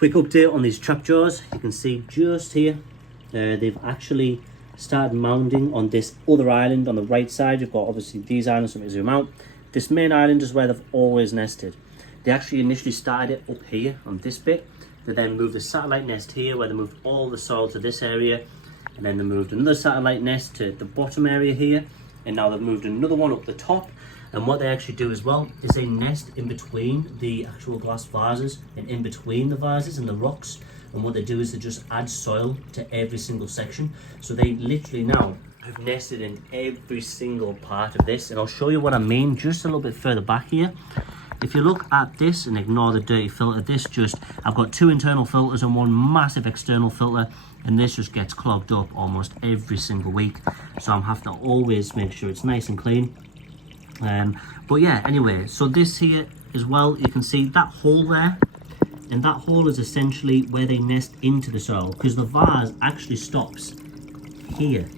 Quick update on these trap jaws. You can see just here, they've actually started mounding on this other island on the right side. You've got obviously these islands, let me zoom out. This main island is where they've always nested. They actually initially started it up here on this bit. They then moved the satellite nest here, where they moved all the soil to this area, and then they moved another satellite nest to the bottom area here, and now they've moved another one up the top. And what they actually do as well is they nest in between the actual glass vases and in between the vases and the rocks. And what they do is they just add soil to every single section. So they literally now have nested in every single part of this. And I'll show you what I mean just a little bit further back here. If you look at this and ignore the dirty filter, I've got 2 internal filters and 1 massive external filter, and this just gets clogged up almost every single week. So I have to always make sure it's nice and clean. But yeah, anyway, so this here as well, you can see that hole there, and that hole is essentially where they nest into the soil, because the vase actually stops here.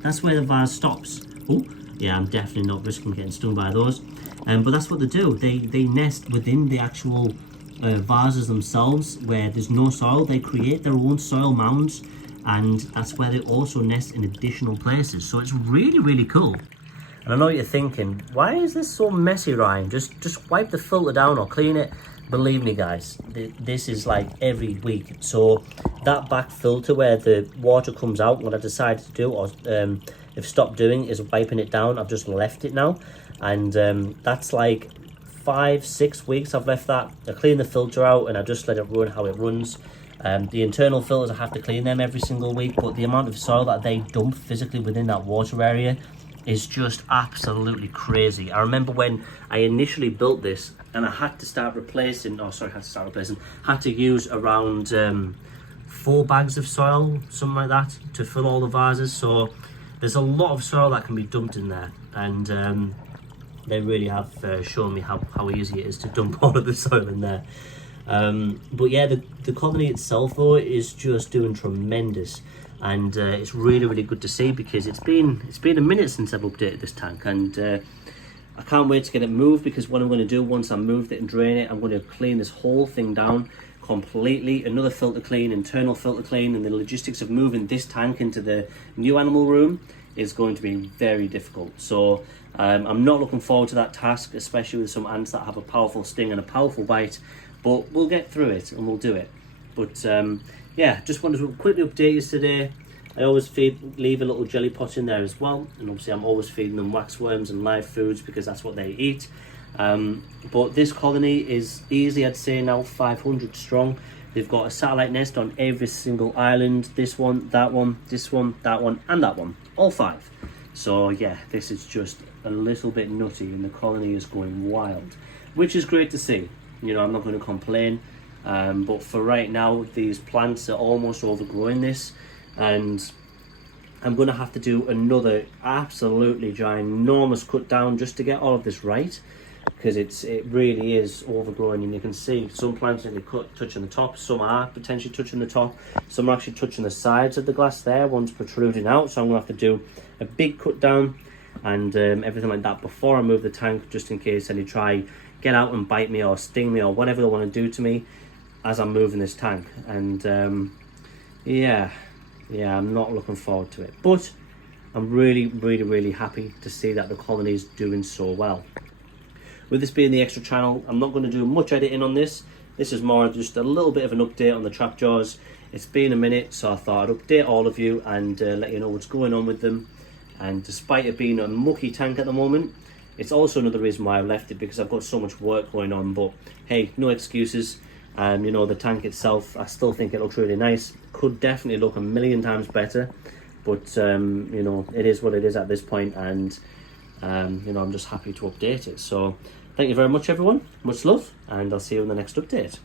That's where the vase stops. Oh, yeah, I'm definitely not risking getting stung by those. But that's what they do. They nest within the actual vases themselves, where there's no soil. They create their own soil mounds, and that's where they also nest in additional places. So it's really, really cool. And I know what you're thinking, why is this so messy, Ryan? Just wipe the filter down or clean it. Believe me, guys, this is like every week. So that back filter where the water comes out, what I decided to do, or have stopped doing, is wiping it down. I've just left it now. And that's like 5-6 weeks I've left that. I clean the filter out and I just let it run how it runs. The internal filters, I have to clean them every single week, but the amount of soil that they dump physically within that water area is just absolutely crazy. I remember when I initially built this and I had to start replacing, had to use around 4 bags of soil, something like that, to fill all the vases. So there's a lot of soil that can be dumped in there, and they really have shown me how easy it is to dump all of the soil in there. But yeah, the colony itself though is just doing tremendous. And it's really, really good to see, because it's been a minute since I've updated this tank, and I can't wait to get it moved, because what I'm going to do once I've moved it and drain it, I'm going to clean this whole thing down completely, another filter clean, internal filter clean, and the logistics of moving this tank into the new animal room is going to be very difficult. So I'm not looking forward to that task, especially with some ants that have a powerful sting and a powerful bite, but we'll get through it and we'll do it. But yeah, just wanted to quickly update you today. I always leave a little jelly pot in there as well, and obviously I'm always feeding them waxworms and live foods, because that's what they eat. But this colony is easily, I'd say now, 500 strong. They've got a satellite nest on every single island. This one, that one, this one, that one, and that one. All 5. So yeah, this is just a little bit nutty, and the colony is going wild, which is great to see. You know, I'm not going to complain. But for right now, these plants are almost overgrowing this, and I'm going to have to do another absolutely ginormous cut down just to get all of this right, because it really is overgrowing. And you can see some plants are touching the top, some are potentially touching the top, some are actually touching the sides of the glass there, one's protruding out. So I'm going to have to do a big cut down and everything like that before I move the tank, just in case any try get out and bite me or sting me or whatever they want to do to me as I'm moving this tank. And yeah, I'm not looking forward to it, but I'm really happy to see that the colony is doing so well. With this being the extra channel, I'm not going to do much editing on this. This is more just a little bit of an update on the trap jaws. It's been a minute, so I thought I'd update all of you and let you know what's going on with them. And despite it being a mucky tank at the moment, it's also another reason why I left it, because I've got so much work going on. But hey, no excuses. You know, the tank itself, I still think it looks really nice. Could definitely look a million times better, but you know, it is what it is at this point, and you know, I'm just happy to update it. So thank you very much, everyone. Much love, and I'll see you in the next update.